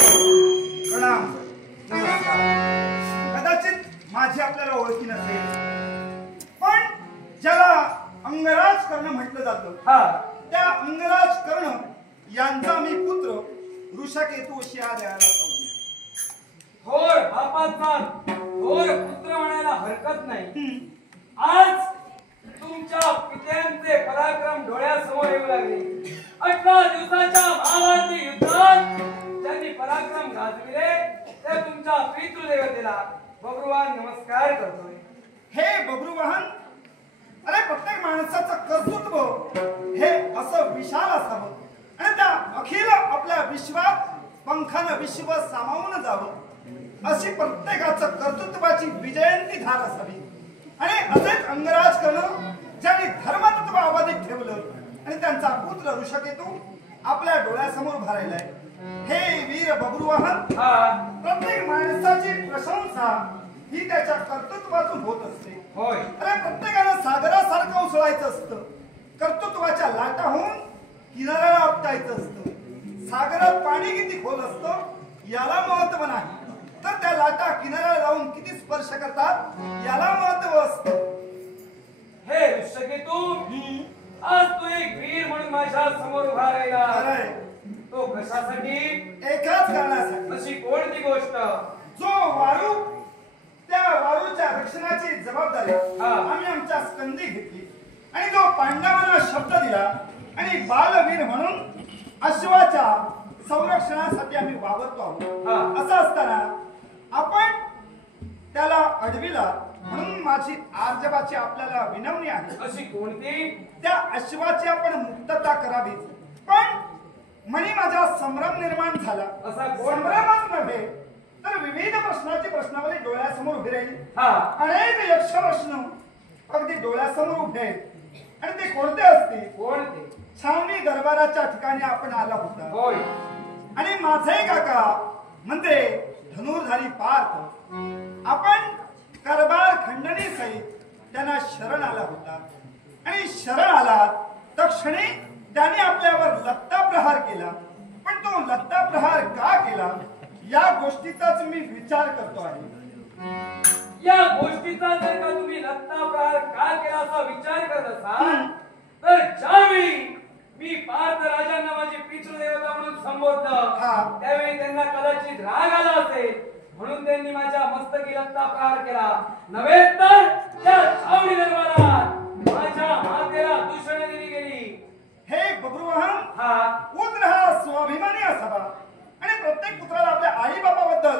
प्रणाम. कदाचित माझी आपल्याला ओळखी नसेल, पण ज्याला अंगराज कर्ण म्हटलं जातं त्या अंगराज कर्ण यांचा मी पुत्र ऋषकेतू अशी आज यायला पाहिजे. थोर बापाचा थोर पुत्र म्हणायला हरकत नाही. आज तुमच्या पित्यांचे पराक्रम डोळ्यासमोर येऊ लागले. 18 दिवसाच्या महाभारती युद्धात ज्यांनी पराक्रम गाजविले ते तुमच्या पितृदेवतेला बब्रुवाहन नमस्कार करतोय. हे बब्रुवाहन, अरे प्रत्येक माणसाचं कर्तृत्व हे असं विशाल असावं आणि त्या अखिल आपल्या विश्वात पंखानं विश्व सामावून जावं अशी प्रत्येकाचं कर्तृत्वाची विजयंती धार असावी. आणि असेच अंगराज कर्ण ज्यांनी धर्मतत्व अबाधित ठेवलं आणि त्यांचा पुत्र ऋषकेतू आपल्या डोळ्यासमोर उभा राहिलाय. हे वीर बब्रुवाहन, प्रत्येक माणसाची प्रशंसा ही त्याच्या कर्तृत्वातून होत असते. अरे प्रत्येकाला सागरासारखं उसळायचं असतं. कर्तृत्वाच्या लाटाहून किनाऱ्याला आपटायचं असतं. सागरात पाणी किती खोल असतं याला महत्व नाही, तर त्या लाटा किनाऱ्याला जाऊन किती स्पर्श करतात याला महत्व असतं. हे ऋषकेतू, आज तू एक वीर म्हणून माझ्या समोर उभा राहिला. तो कशासाठी? एकाच कारणासाठी. अशी कोणती गोष्ट? जो वारू, त्या वारूच्या रक्षणाची जबाबदारी आम्ही आमच्या स्कंदी घेतली आणि जो पांडवांना शब्द दिला आणि बालवीर म्हणून अश्वाच्या संरक्षणासाठी आम्ही वावरतो आहोत. असं असताना आपण त्याला अडविला म्हणून माझी आर्जवाची आपल्याला विनवणी आहे. अशी कोणती? त्या अश्वाची आपण मुक्तता करावी. पण म्हणी माझा संभ्रम निर्माण झाला. असा संभ्रमच नव्हे तर विविध प्रश्नाची प्रश्नावली डोळ्यासमोर उभी राहिली. अनेक यक्ष प्रश्न अगदी डोळ्यासमोर उभे आहेत आणि ते कोणते असते? कोणते? छावणी दरबाराच्या ठिकाणी आपण आला होता. होय. आणि माझे काका म्हणजे धनुर्धारी पार्थ आपण कारभार खंडणी सहित त्यांना शरण आला होता आणि शरण आला तक्षणी त्याने आपल्यावर लत्ता प्रहार केला. पण तो लत्ता प्रहार का केला या गोष्टीचाच मी विचार करतो आहे. या गोष्टीचा जर का तुम्ही लत्ता प्रहार का केला असा विचार करत असाल तर ज्यावेळी मी पार्थ राजांना माझी पितृदेवता म्हणून संबोधलं त्यावेळी त्यांना कदाचित राग आला असेल म्हणून त्यांनी माझ्या मस्तकी लत्ता प्रहार केला. नव्हे तर त्या छावणी दरबारात माझ्या मातेला दूषण दिली गेली. हे बब्रुवाहन, पुत्र हा स्वाभिमानी असावा आणि प्रत्येक पुत्राला आपल्या आई बाबाबद्दल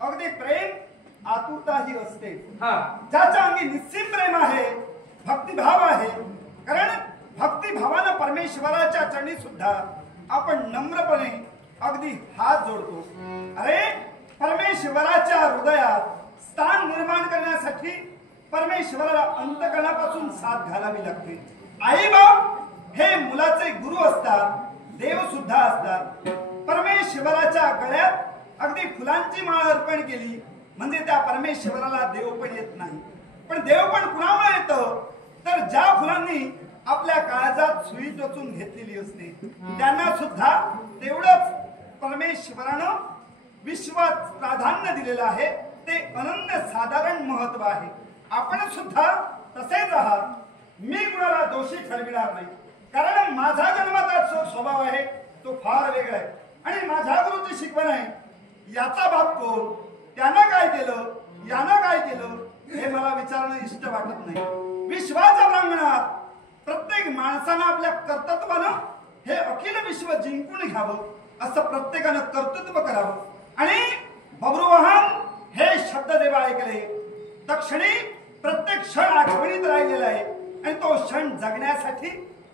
अगदी प्रेम आतुरता ही असते. ज्याच्या अंगी निश्चित प्रेम आहे, भक्तिभाव आहे. कारण भक्तिभावानं परमेश्वराच्या चरणी सुद्धा आपण नम्रपणे अगदी हात जोडतो. अरे परमेश्वराच्या हृदयात स्थान निर्माण करण्यासाठी परमेश्वराला अंतकरणापासून साथ घालावी लागते. आई बाप हे मुलाचे गुरु असतात, देव सुद्धा असतात. परमेश्वराच्या गळ्यात अगदी फुलांची माळ अर्पण केली म्हणजे त्या परमेश्वराला देव पण येत नाही. पण देव पण कुणामुळे येतो तर ज्या फुलांनी आपल्या काळजात सुई टोचून घेतलेली असते त्यांना सुद्धा तेवढंच परमेश्वरानं विश्वात प्राधान्य दिलेलं आहे. ते अनन्य साधारण महत्व आहे. आपण सुद्धा तसेच आहात. मी कुणाला दोषी ठरविणार नाही, कारण माझा जन्माचा जो स्वभाव आहे तो फार वेगळा आहे आणि माझ्या गुरुची शिकवण आहे याचा बाप कोण, त्यानं काय केलं, यानं काय केलं हे मला विचारणं इष्ट वाटत नाही. विश्वाच्या प्रांगणात प्रत्येक माणसानं आपल्या कर्तृत्वानं हे अखिल विश्व जिंकून घ्यावं असं प्रत्येकानं कर्तृत्व करावं. आणि बब्रुवाहन हे शब्द जेव्हा ऐकले तक्षणी प्रत्येक क्षण आठवणीत राहिलेला आहे आणि तो क्षण जगण्यासाठी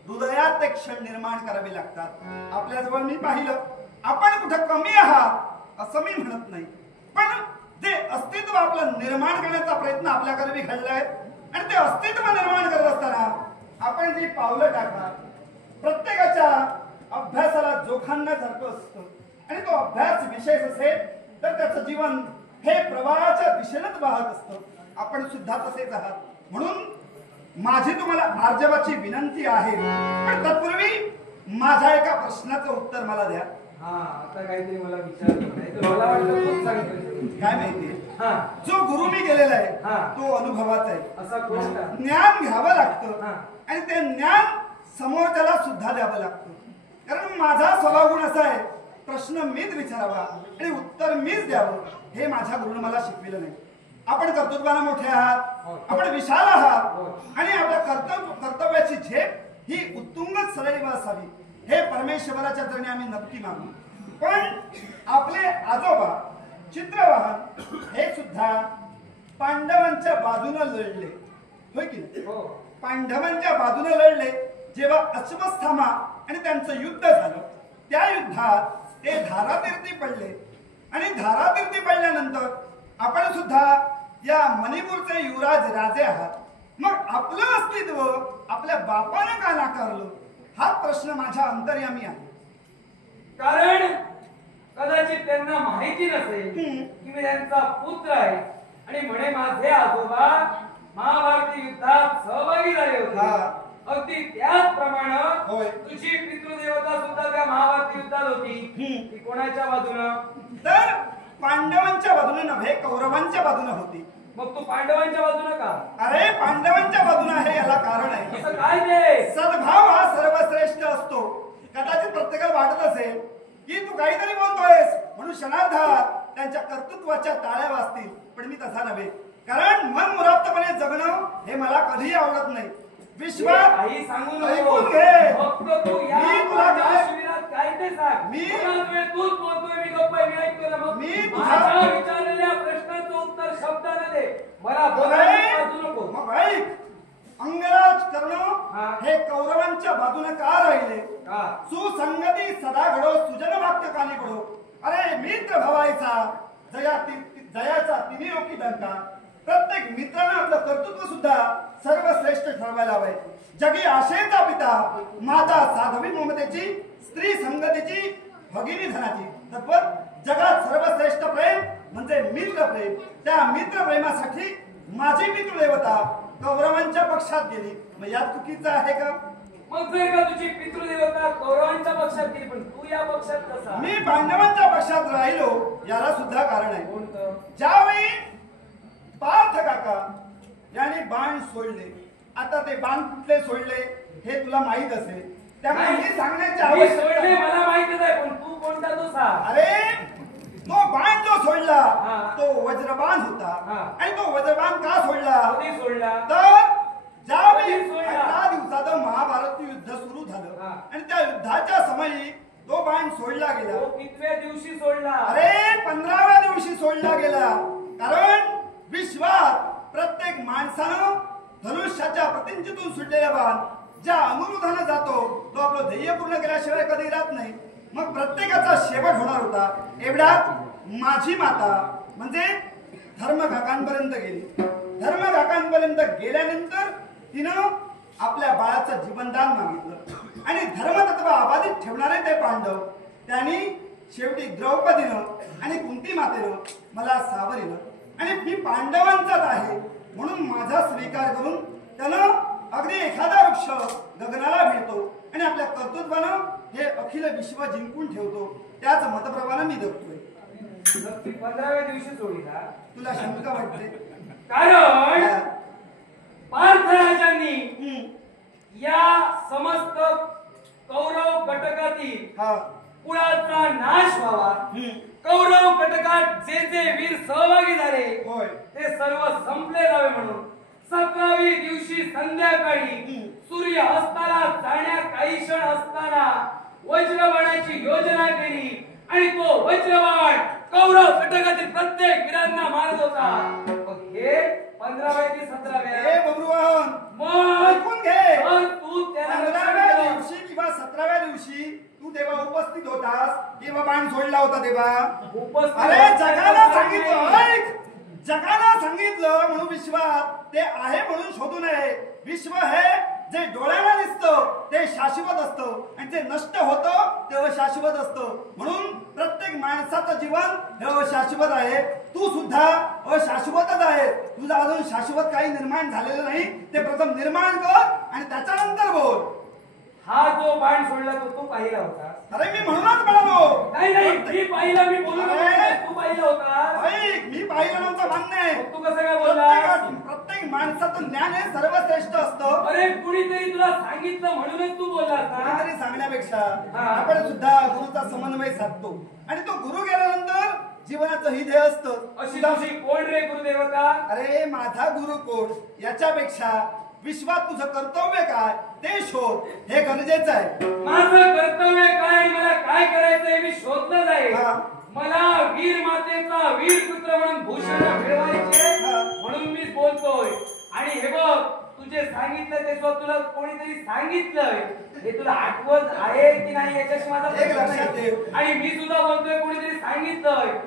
हृदयात ते क्षण निर्माण करावे लागतात. आपल्याजवळ मी पाहिलं, आपण कुठं कमी आहात असं मी म्हणत नाही, पण जे अस्तित्व आपलं निर्माण करण्याचा प्रयत्न आपल्याकडे बी घडलाय आणि ते अस्तित्व निर्माण करत असताना आपण जी पावलं टाका प्रत्येकाच्या अभ्यासाला जोखांना सारखं असतं आणि तो अभ्यास विशेष असेल तर त्याचं जीवन हे प्रवाहाच्या दिशेनेच वाहत असतं. आपण सुद्धा तसेच आहात. म्हणून माझी तुम्हाला आर्जवाची विनंती आहे, पण तत्पूर्वी माझ्या एका प्रश्नाचं उत्तर मला द्या. हा आता काहीतरी मला विचारलं नाही तर मला वाटलं तूच सांगितलं. काय माहितीये, हा जो गुरु मी गेलेला आहे हा. तो अनुभवाचा आहे. असा कोणता? ज्ञान घ्यावं लागतं हा. आणि ते ज्ञान समोरच्याला सुद्धा द्यावं लागतं. कारण माझा स्वभाव गुण असा आहे, प्रश्न मीच विचारावा आणि उत्तर मीच द्यावं. हे माझ्या गुरुने मला शिकविलं नाही. आपण कर्तृत्वाने मोठे आहात, आपण विशाल आहात आणि आपल्या कर्तव्याची झेप ही उत्तुंग सदैव असावी हे परमेश्वराच्या चरणी आम्ही नक्की मागू. पण आपले आजोबा चित्रवाहन हे सुद्धा पांडवांच्या बाजूने लढले, होय की नाही? पांडवांच्या बाजूने लढले. जेव्हा अश्वत्थामा आणि त्यांचं युद्ध झालं त्या युद्धात ते धारातीर्थी पडले आणि धारातीर्थी पडल्यानंतर आपण सुद्धा या मणिपूरचे युवराज राजे आहात. मग आपलं अस्तित्व आपल्या बापानं का नाकारलं हा प्रश्न माझ्या अंतर्यामी आहे. कारण कदाचित त्यांना माहिती नसेल की मी त्यांचा पुत्र आहे आणि म्हणे माझे आजोबा महाभारती युद्धात सहभागी झाले होते. अगदी त्याचप्रमाणे तुझी पितृदेवता सुद्धा त्या महाभारती युद्धात होती. ती कोणाच्या बाजूनं? तर पांडवांच्या बाजूने नव्हे, कौरवांच्या बाजूने होती. मग तू पांडवांच्या बाजूने का? अरे पांडवांच्या बाजूने आहे याला कारण आहे. असं काय ते? सद्भाव हा सर्वश्रेष्ठ असतो. कदाचित प्रत्येकाला वाटत असेल की तू काहीतरी बोलतोयस म्हणून क्षणार्धात त्यांच्या कर्तृत्वाच्या टाळ्या वाजतील, पण मी तसा नव्हे. कारण मन मुरादपणे जगणं हे मला कधीही आवडत नाही. विश्वास काही सांगू नको. ऐकून घे. फक्त तू या मी तुला काय शिबिरात काय ते सांग. मी तूच बोलतोय, मी गप्प आहे, मी ऐकतोय ना. मग मी माझ्या विचारलेल्या प्रश्नाचं उत्तर शब्दाने दे. मला बोलायला वाजू नको. मग ऐक, अंगराज कर्ण हे कौरवांच्या बाजूने का राहिले? सुसंगती सदा घडो, सुजन वाक्य कानी घडो. अरे मित्र भवायचा जयाचा तिन्ही ओकी डंका. प्रत्येक मित्रानं आपलं कर्तृत्व सुद्धा सर्वश्रेष्ठ ठरवायला हवंय. जगी आशेचा पिता, माता साधवी ममतेची, स्त्री संगतीची, भगिनी धनाची. तत्वत जगात सर्वश्रेष्ठ प्रेम म्हणजे मित्र प्रेम. त्या मित्र प्रेमासाठी माझी पितृदेवता कौरवांच्या पक्षात गेली. मग यात चुकीचं आहे का? मग जर का तुझी पितृदेवता कौरवांच्या पक्षात गेली पण तू या पक्षात कसा? मी पांडवांच्या पक्षात राहिलो याला सुद्धा कारण आहे. कोणतं? ज्यावेळी पार्थ काका याने बाण सोडले, आता ते बाण कुठले सोडले हे तुला माहित असेल, त्यामुळे मी सांगण्याची आवश्यकता. मला माहितच आहे, पण तू कोणता तो सांग. अरे तो बाण जो सोडला तो वज्रबाण होता. आणि तो वज्रबाण का सोडला? तर ज्यावेळी 18 दिवसाचं महाभारत युद्ध सुरू झालं आणि त्या युद्धाच्या समयी तो बाण सोडला गेला. कितव्या दिवशी सोडला? अरे 15व्या दिवशी सोडला गेला. कारण विश्वात प्रत्येक माणसानं धनुष्याच्या प्रतिंचितून सुटलेला बाण ज्या अनुरोधाने जातो तो आपलं ध्येय पूर्ण केल्याशिवाय कधी राहत नाही. मग प्रत्येकाचा शेवट होणार होता. एवढ्यात माझी माता म्हणजे धर्मकाकांपर्यंत गेली. धर्मकाकांपर्यंत गेल्यानंतर तिनं आपल्या बाळाचं जीवनदान मागितलं आणि धर्मतत्व अबाधित ठेवणारे ते पांडव त्यांनी शेवटी द्रौपदीनं आणि कुंती मातेनं मला सावरलं आणि मी पांडवांचाच आहे म्हणून माझा स्वीकार करून त्यानं अगदी एखादा वृक्ष गगनाला भिडतो आणि आपल्या कर्तृत्वानं हे अखिल विश्व जिंकून ठेवतो. त्याच मतप्रभावानं मी जगतोय. 15व्या दिवशी सोडला. तुला शंका वाटते? कारण पार्थराजांनी या समस्त कौरव घटकातील कुळाचा नाश व्हावा, कौरव घटकात जे जे वीर सहभागी झाले ते सर्व संपले जावे म्हणून 17वी दिवशी संध्याकाळी सूर्य अस्ताला जाण्या काही क्षण असताना वज्रबाणाची योजना केली आणि तो वज्रबाण कौरव घटकातील प्रत्येक वीरांना मारत होता. हे 15व्या ते 17व्या हे बब्रुवाहन मग ऐकून घे. तू त्याला 15व्या दिवशी किंवा 17व्या दिवशी तू तेव्हा उपस्थित होतास किंवा बाण सोडला होता तेव्हा? अरे जगाला सांगितलं, ऐक, जगाला सांगितलं म्हणून विश्वात ते आहे म्हणून शोधू नये. विश्व हे जे डोळ्याला दिसतं ते शाश्वत असतं आणि जे नष्ट होतं ते अशाश्वत असतं. म्हणून प्रत्येक माणसाचं जीवन हे अशाश्वत आहे. तू सुद्धा अशाश्वतच आहे. तुझं अजून शाश्वत काही निर्माण झालेलं नाही. ते प्रथम निर्माण कर आणि त्याच्यानंतर बोल. हा जो बाण सोडला तो तू पाहिला होता? अरे मी म्हणूनच म्हणालो. नाही मी पाहिलं, मी बोलू अरे, तू पाहिलं होता. मी पाहिलं नव्हतं मान्य आहे. तू कसं काय बोलला? प्रत्येक माणसाचं ज्ञान हे सर्वश्रेष्ठ असतं. अरे कुणीतरी तुला सांगितलं म्हणूनच तू बोललास ना. कुणीतरी सांगण्यापेक्षा आपण सुद्धा गुरुचा समन्वय साधतो आणि तो गुरु गेल्यानंतर जीवनाचं ही ध्येय असतं. अशी तुझी कोण रे गुरुदेवता? अरे माझा गुरु कोण याच्यापेक्षा विश्वात तुझं कर्तव्य काय ते शोध हे गरजेचं आहे. माझं कर्तव्य काय, मला काय करायचंय मी शोधलं जाईल. मला वीर मातेचा वीर पुत्र म्हणून भूषण मिळवायचे म्हणून मी बोलतोय. आणि हे बघ तुझे सांगितलं ते तुला कोणीतरी सांगितलंय हे तुला आठवत आहे की नाही याच्याशी माझा लक्षात ठेव. आणि मी सुद्धा बोलतोय कोणीतरी सांगितलंय.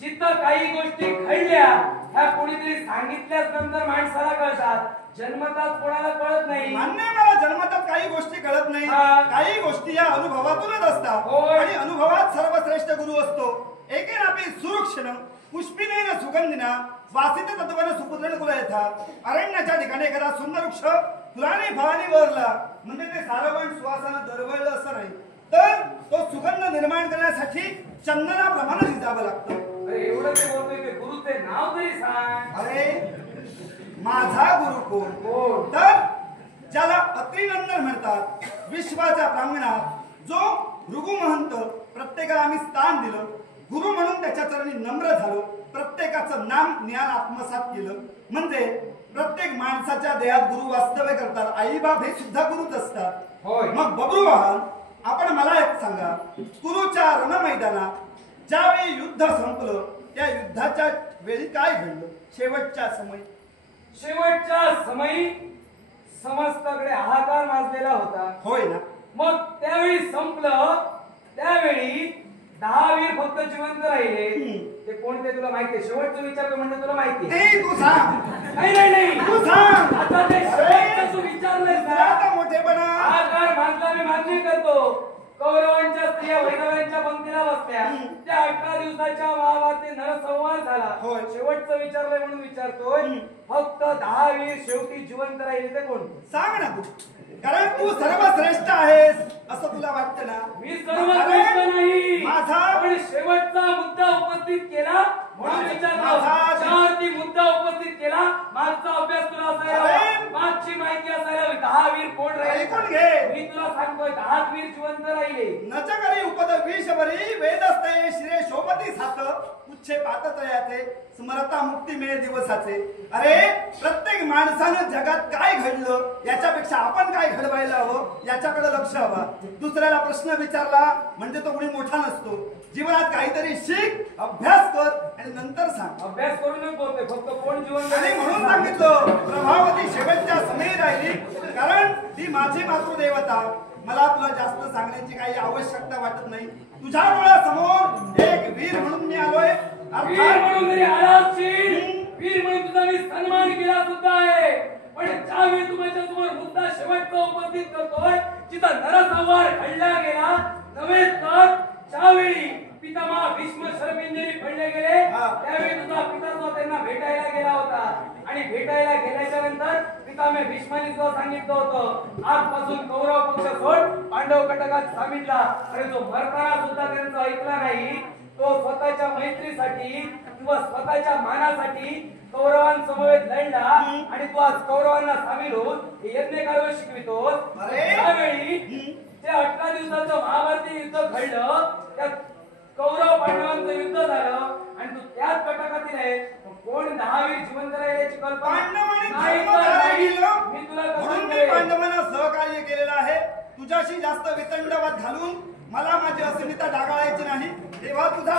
जिथं काही गोष्टी घडल्या ह्या कोणीतरी सांगितल्याच नंतर माणसाला कळतात, जन्मताच कोणाला कळत नाही. मान्य मला जन्मतात काही गोष्टी कळत नाही. काही गोष्टी या अनुभवातूनच असतात आणि अनुभवात सर्वश्रेष्ठ गुरु असतो. एकेनापि सुरुक्षण पुष्पिनेन सुगंधिना वासित तत्वाने सुपुत्रेण कुला येथा. अरण्याच्या ठिकाणी एखादा सुंदर वृक्ष फुलाने फळाने वरला म्हणजे ते सारवण सुवासानं दरवळलं असं नाही, तर तो सुगंध निर्माण करण्यासाठी चंदनाप्रमाणे शिजावं लागतं. अरे एवढं ते बोलतोय ते गुरुचे नाव तरी सांग. अरे माझा गुरु कोण? तर ज्याला अत्रिनंदन म्हणतात. विश्वाच्या प्रांगणात जो भृगु महंत प्रत्येकाला आम्ही स्थान दिलं, गुरु म्हणून त्याच्या चरणी नम्र झालो, प्रत्येकाचं नाम ज्ञान आत्मसात केलं. म्हणजे प्रत्येक माणसाच्या देहात गुरु वास्तव्य करतात. आई बाप हे सुद्धा गुरुच असतात. मग बब्रुवाहन आपण मला एक सांगा, कुरुच्या रणमैदानात ज्यावेळी युद्ध संपलं त्या युद्धाच्या वेळी काय घडलं? शेवटच्या समयी समस्ताकडे हाहाकार माजलेला होता. होय ना. मग त्यावेळी संपलं त्यावेळी 10 वीर फक्त जिवंत राहिले. ते कोणते तुला माहितीये? शेवटचं विचारतो म्हणजे तुला माहिती नाही. तू सांग. नाही तू सांग. आता ते शेवटचं तू विचारलंस ना, आता मोठेपणा हाहाकार माजला मी मान्य करतो. कौरवांच्या स्त्रिया वैरवांच्या पंक्तीला बसल्या. त्या 18 दिवसाच्या महाभारती नरसंवाद झाला. शेवटचं विचारलंय म्हणून विचारतोय. फक्त 10 वीर शेवटी जिवंत राहिले ते कोण? सांग ना तू. कारण तू सर्वश्रेष्ठ आहेस असं तुला वाटतं ना. मी सर्वश्रेष्ठ नाही. माझा पण शेवटचा मुद्दा उपस्थित केला म्हणून विचारतो. ज्यावरती मुद्दा उपस्थित केला मागचा अभ्यास तुला असायला, मागची माहिती असायला. 10 वीर कोण राहिले कोण घे. मी तुला सांगतोय 10 वीर जिवंत राहिले. नचकरी उपद विषवरी वेदस्ते श्रे शोभती सात उच्छे पातत्रयाचे स्मरता मुक्ती मिळे दिवसाचे. अरे प्रत्येक माणसानं जगात काय घडलं याच्यापेक्षा आपण काय घडवायला हवं याच्याकडे लक्ष हवं. दुसऱ्याला प्रश्न विचारला म्हणजे तो कोणी मोठा नसतो. जीवनात काहीतरी शिक, अभ्यास कर आणि नंतर सांग. अभ्यास करूनच बोलतोय फक्त कोण जीवन. आणि म्हणून सांगितलं प्रभावती शेवटच्या समयी राहिली कारण ती माझी मातृदेवता. मला तुला जास्त सांगण्याची काही आवश्यकता वाटत नाही. तुझ्या डोळ्यासमोर एक वीर म्हणून मी आलोय. वीर म्हणून जरी आलास, वीर म्हणून तुझा मी सन्मान केला सुद्धा आहे. पण ज्यावेळी तू माझ्या समोर मुद्दा शेवटचा उपस्थित करतोय जिथं नरसंवार घडला गेला नव्हे तर ज्यावेळी पितामह भीष्म शरपिंजरी पडले गेले त्यावेळी तुझा पिता जो त्यांना भेटायला गेला होता. आणि भेटायला गेल्याच्या नंतर पितामह भीष्माने सुद्धा सांगितलं होतं आजपासून कौरव पक्ष सोड, पांडव कटकात सामीलला. अरे जो मरताना सुद्धा त्यांचं ऐकला नाही तो स्वतःच्या मैत्रीसाठी किंवा स्वतःच्या मानासाठी कौरवांसमवेत लढला. आणि तू आज कौरवांना सामील होऊन यज्ञ कार्य शिकवितोस. त्यावेळी ते 18 दिवसाचं महाभारती युद्ध घडलं, त्यात कौरव पांडवांचं युद्ध झालं आणि तू त्याच कटकातील आहे. कोण 10 वीर जिवंत राहिल्याची कल्पना मी तुला पांडवांना सहकार्य केलेलं आहे. तुझ्याशी जास्त वितंडवाद घालून मला माझी अस्मिता डागाळायची नाही. तेव्हा तुझा